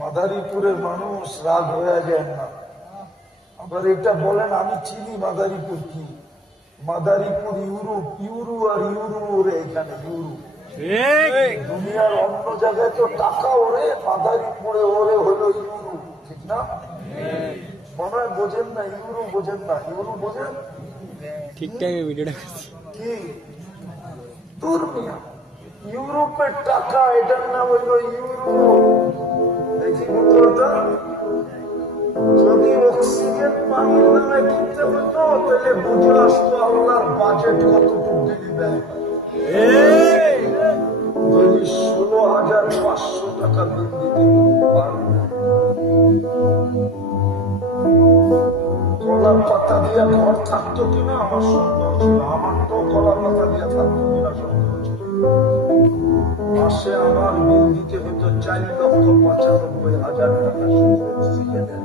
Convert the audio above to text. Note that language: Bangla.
মাদারীপুরের মানুষ রাগ হয়ে যায় না। আবার এটা বলেন আমি চিনি মাদারীপুর কি, মাদারীপুর ইউরোপ, ইউরো আর ইউরো ওরে এখানে ইউরো। দুনিয়ার অন্য জায়গায় তো টাকা ওরে, মাদারীপুরে ওরে হলো ইউরো, ঠিক না? মনে হয় বোঝেন না, ইউরো বোঝেন না, ইউরো বোঝেন ঠিকঠাক ভিডিওটা কি? তোর মিয়া ইউরোপের টাকা, এটার নাম হইল ইউরো। দেখি উত্তরটা, যদি অক্সিজেন পানির নামে কিনতে হতো তাহলে বুঝে আসতো আল্লাহর বাজেট কতটুকু দিলি দেয়। যদি 16,500 টাকা বিল দিতে পারবে, কলা পাতা দিয়া ঘর থাকতো কিনা আমার সন্দেহ ছিল। আমার তো কলা পাতা দিয়া থাকতো কিনা সন্দেহ ছিল। মাসে আমার বিল দিতে হতো 4,95,000 টাকা শুধু অক্সিজেনের।